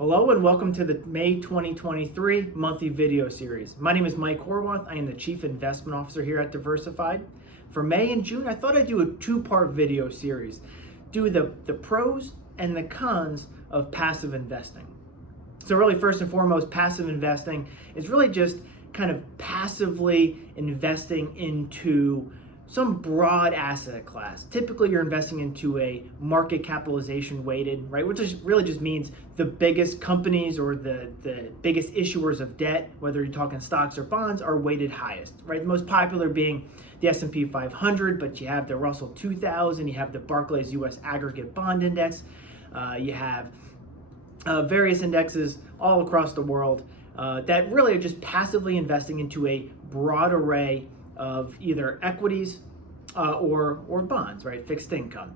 Hello and welcome to the May 2023 monthly video series. My name is Mike Horwath. I am the Chief Investment Officer here at Diversified. For May and June, I thought I'd do a two-part video series. Do the pros and the cons of passive investing. So really, first and foremost, passive investing is really just kind of passively investing into some broad asset class. Typically, you're investing into a market capitalization weighted, right? Which really just means the biggest companies or the biggest issuers of debt, whether you're talking stocks or bonds, are weighted highest, right? The most popular being the S&P 500, but you have the Russell 2000, you have the Barclays U.S. Aggregate Bond Index, you have various indexes all across the world that really are just passively investing into a broad array of either equities or bonds, right? Fixed income.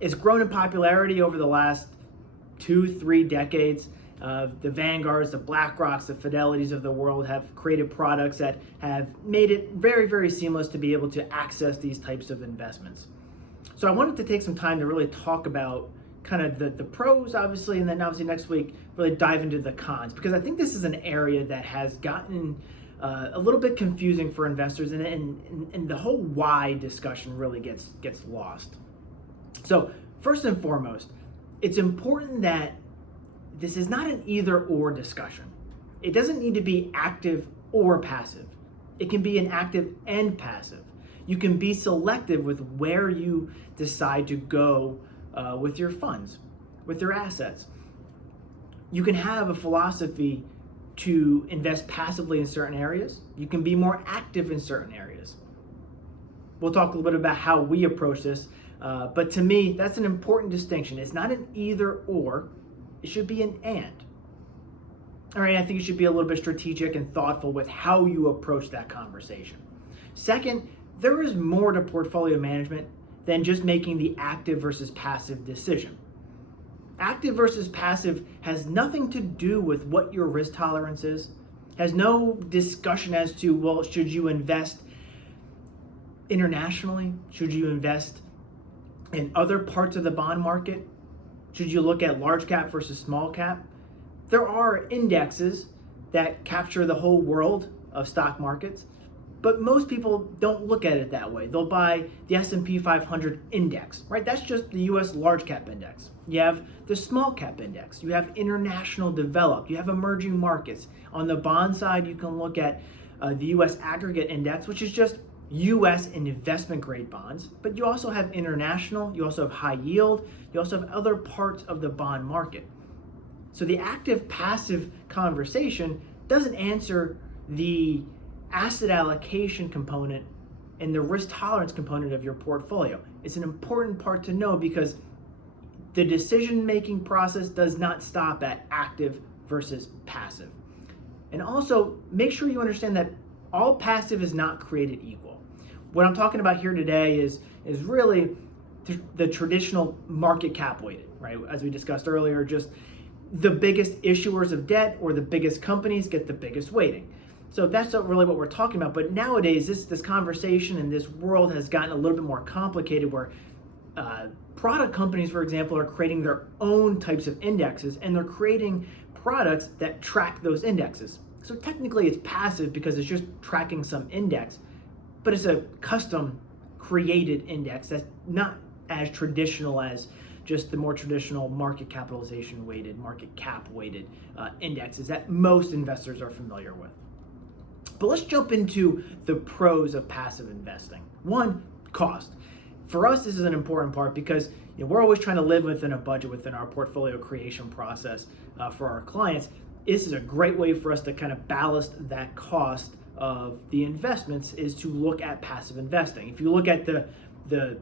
It's grown in popularity over the last 2-3 decades. The Vanguards, the BlackRocks, the Fidelities of the world have created products that have made it very, very seamless to be able to access these types of investments. So I wanted to take some time to really talk about kind of the pros, obviously, and then obviously next week really dive into the cons, because I think this is an area that has gotten a little bit confusing for investors, and the whole why discussion really gets lost. So first and foremost, it's important that this is not an either or discussion. It doesn't need to be active or passive. It can be an active and passive. You can be selective with where you decide to go with your funds, with your assets. You can have a philosophy to invest passively in certain areas. You can be more active in certain areas. We'll talk a little bit about how we approach this, but to me, that's an important distinction. It's not an either or, it should be an and. All right, I think you should be a little bit strategic and thoughtful with how you approach that conversation. Second, there is more to portfolio management than just making the active versus passive decision. Active versus passive has nothing to do with what your risk tolerance is, has no discussion as to, well, should you invest internationally? Should you invest in other parts of the bond market? Should you look at large cap versus small cap? There are indexes that capture the whole world of stock markets, but most people don't look at it that way. They'll buy the S&P 500 index, right? That's just the US large cap index. You have the small cap index. You have international developed. You have emerging markets. On the bond side, you can look at the US aggregate index, which is just US and investment grade bonds. But you also have international. You also have high yield. You also have other parts of the bond market. So the active passive conversation doesn't answer the asset allocation component and the risk tolerance component of your portfolio. It's an important part to know because the decision-making process does not stop at active versus passive. And also, make sure you understand that all passive is not created equal. What I'm talking about here today is really the traditional market cap weighted, right? As we discussed earlier, just the biggest issuers of debt or the biggest companies get the biggest weighting. So that's not really what we're talking about. But nowadays, this conversation and this world has gotten a little bit more complicated where product companies, for example, are creating their own types of indexes, and they're creating products that track those indexes. So technically it's passive because it's just tracking some index, but it's a custom created index that's not as traditional as just the more traditional market capitalization weighted, market cap weighted indexes that most investors are familiar with. But let's jump into the pros of passive investing. One, cost. For us, this is an important part because we're always trying to live within a budget within our portfolio creation process for our clients. This is a great way for us to kind of ballast that cost of the investments is to look at passive investing. If you look at the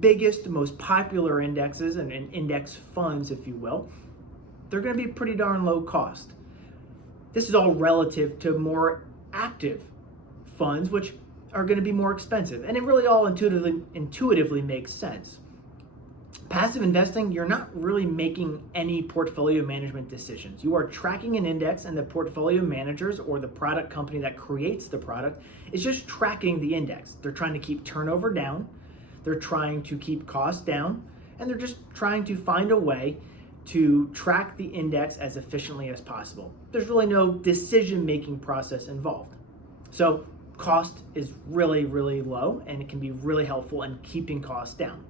biggest, most popular indexes and index funds, if you will, they're going to be pretty darn low cost. This is all relative to more active funds, which are going to be more expensive. And it really all intuitively makes sense. Passive investing, you're not really making any portfolio management decisions. You are tracking an index, and the portfolio managers or the product company that creates the product is just tracking the index. They're trying to keep turnover down, they're trying to keep costs down, and they're just trying to find a way to track the index as efficiently as possible. There's really no decision-making process involved. So cost is really, really low, and it can be really helpful in keeping costs down.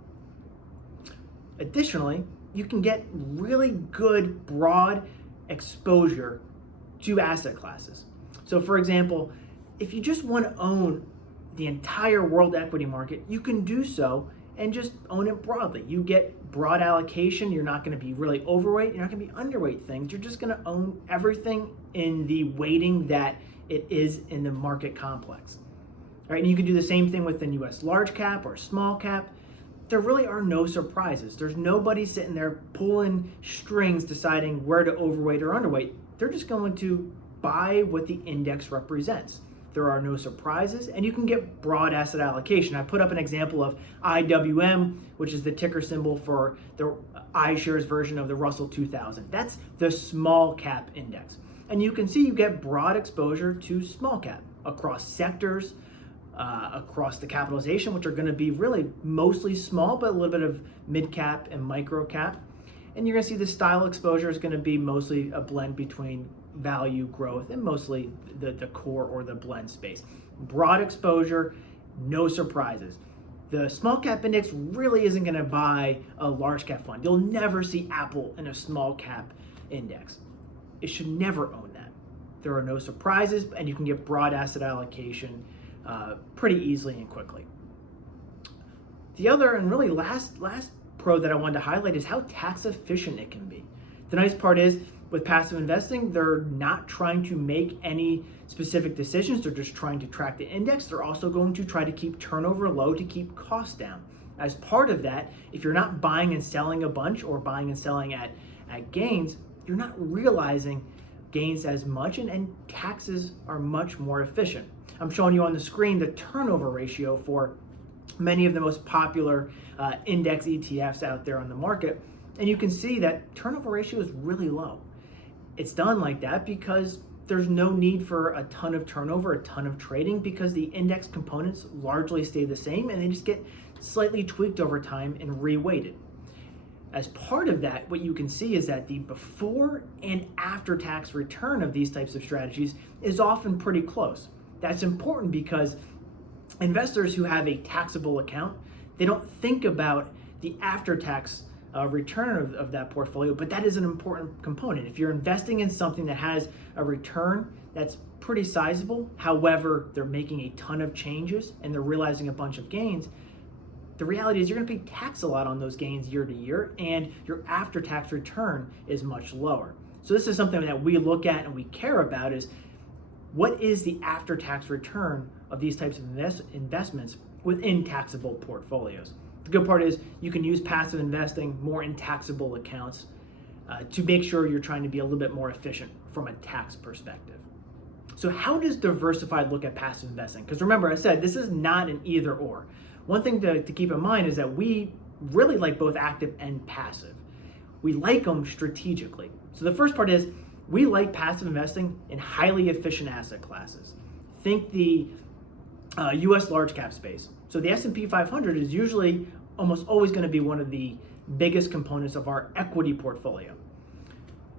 Additionally, you can get really good broad exposure to asset classes. So for example, if you just want to own the entire world equity market, you can do so and just own it broadly. You get broad allocation. You're not going to be really overweight. You're not going to be underweight things. You're just going to own everything in the weighting that it is in the market complex. All right, and you can do the same thing with the US large cap or small cap. There really are no surprises. There's nobody sitting there pulling strings deciding where to overweight or underweight. They're just going to buy what the index represents. There are no surprises, and you can get broad asset allocation. I put up an example of IWM, which is the ticker symbol for the iShares version of the Russell 2000. That's the small cap index. And you can see you get broad exposure to small cap across sectors, across the capitalization, which are going to be really mostly small, but a little bit of mid cap and micro cap. And you're going to see the style exposure is going to be mostly a blend between value, growth, and mostly the core or the blend space. Broad exposure, no surprises. The small cap index really isn't going to buy a large cap fund. You'll never see Apple in a small cap index. It should never own that. There are no surprises, and you can get broad asset allocation pretty easily and quickly. The other and really last pro that I wanted to highlight is how tax efficient it can be. The nice part is with passive investing, they're not trying to make any specific decisions. They're just trying to track the index. They're also going to try to keep turnover low to keep costs down. As part of that, if you're not buying and selling a bunch or buying and selling at gains, you're not realizing gains as much, and taxes are much more efficient. I'm showing you on the screen the turnover ratio for many of the most popular index ETFs out there on the market. And you can see that turnover ratio is really low. It's done like that because there's no need for a ton of turnover, a ton of trading, because the index components largely stay the same and they just get slightly tweaked over time and reweighted. As part of that, what you can see is that the before and after tax return of these types of strategies is often pretty close. That's important because investors who have a taxable account, they don't think about the after-tax return of that portfolio, but that is an important component. If you're investing in something that has a return that's pretty sizable, however, they're making a ton of changes and they're realizing a bunch of gains, the reality is you're going to pay tax a lot on those gains year to year, and your after-tax return is much lower. So this is something that we look at and we care about, is what is the after-tax return of these types of investments within taxable portfolios. The good part is you can use passive investing more in taxable accounts to make sure you're trying to be a little bit more efficient from a tax perspective. So how does Diversified look at passive investing? Because remember, I said this is not an either or. One thing to keep in mind is that we really like both active and passive. We like them strategically. So the first part is we like passive investing in highly efficient asset classes. Think the US large cap space. So the S&P 500 is usually almost always going to be one of the biggest components of our equity portfolio.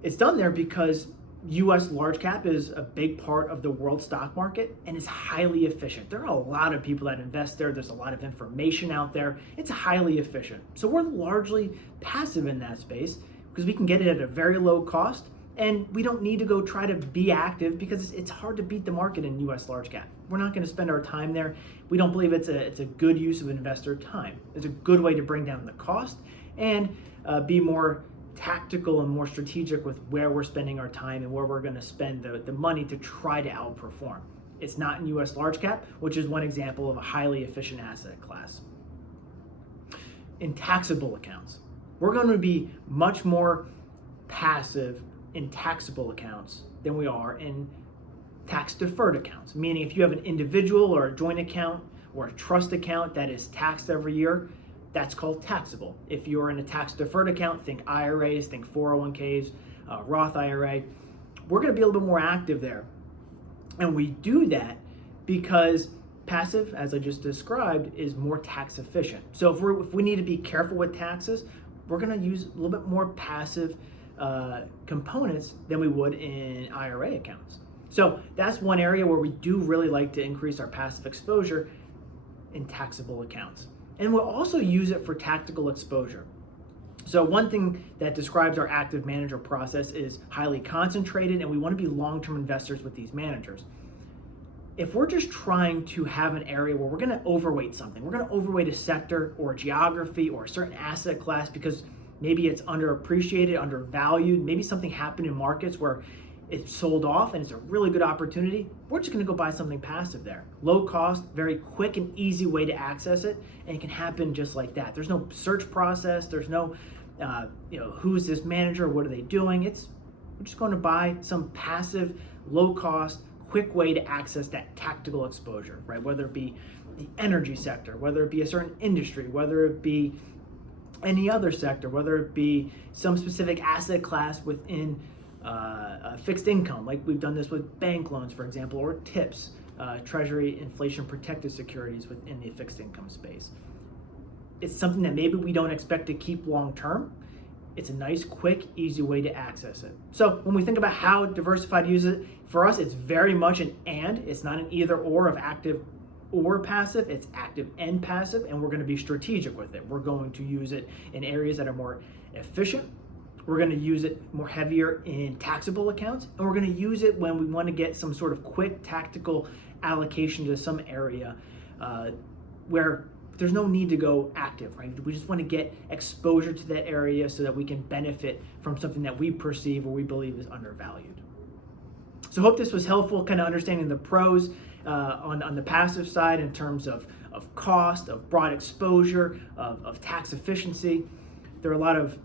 It's done there because US large cap is a big part of the world stock market and is highly efficient. There are a lot of people that invest there. There's a lot of information out there. It's highly efficient. So we're largely passive in that space because we can get it at a very low cost, and we don't need to go try to be active because it's hard to beat the market in US large cap. We're not going to spend our time there. We don't believe it's a good use of investor time. It's a good way to bring down the cost and be more tactical and more strategic with where we're spending our time and where we're going to spend the money to try to outperform. It's not in US large cap, which is one example of a highly efficient asset class. In taxable accounts, we're going to be much more passive in taxable accounts than we are in tax deferred accounts, meaning if you have an individual or a joint account or a trust account that is taxed every year, that's called taxable. If you're in a tax deferred account, think IRAs, think 401ks, Roth IRA, we're going to be a little bit more active there. And we do that because passive, as I just described, is more tax efficient. So if we need to be careful with taxes, we're going to use a little bit more passive components than we would in IRA accounts. So that's one area where we do really like to increase our passive exposure in taxable accounts. And we'll also use it for tactical exposure. So one thing that describes our active manager process is highly concentrated, and we want to be long-term investors with these managers. If we're just trying to have an area where we're going to overweight something, we're going to overweight a sector or a geography or a certain asset class because maybe it's underappreciated, undervalued, maybe something happened in markets where it sold off and it's a really good opportunity, we're just going to go buy something passive there. Low cost, very quick and easy way to access it, and it can happen just like that. There's no search process, there's no who's this manager, what are they doing? We're just going to buy some passive, low cost, quick way to access that tactical exposure, right? Whether it be the energy sector, whether it be a certain industry, whether it be any other sector, whether it be some specific asset class within fixed income, like we've done this with bank loans, for example, or TIPS, Treasury inflation protected securities within the fixed income space. It's something that maybe we don't expect to keep long term. It's a nice, quick, easy way to access it. So when we think about how Diversified uses it, for us, it's very much an and. It's not an either or of active or passive. It's active and passive, and we're going to be strategic with it. We're going to use it in areas that are more efficient. We're going to use it more heavier in taxable accounts, and we're going to use it when we want to get some sort of quick tactical allocation to some area where there's no need to go active, right? We just want to get exposure to that area so that we can benefit from something that we perceive or we believe is undervalued. So I hope this was helpful, kind of understanding the pros on the passive side in terms of cost, of broad exposure, of tax efficiency. There are a lot of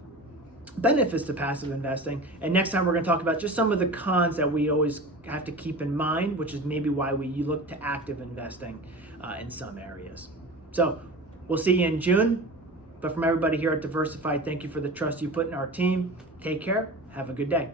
benefits to passive investing, and next time we're going to talk about just some of the cons that we always have to keep in mind, which is maybe why we look to active investing in some areas. So we'll see you in June, but from everybody here at Diversified, thank you for the trust you put in our team. Take care, have a good day.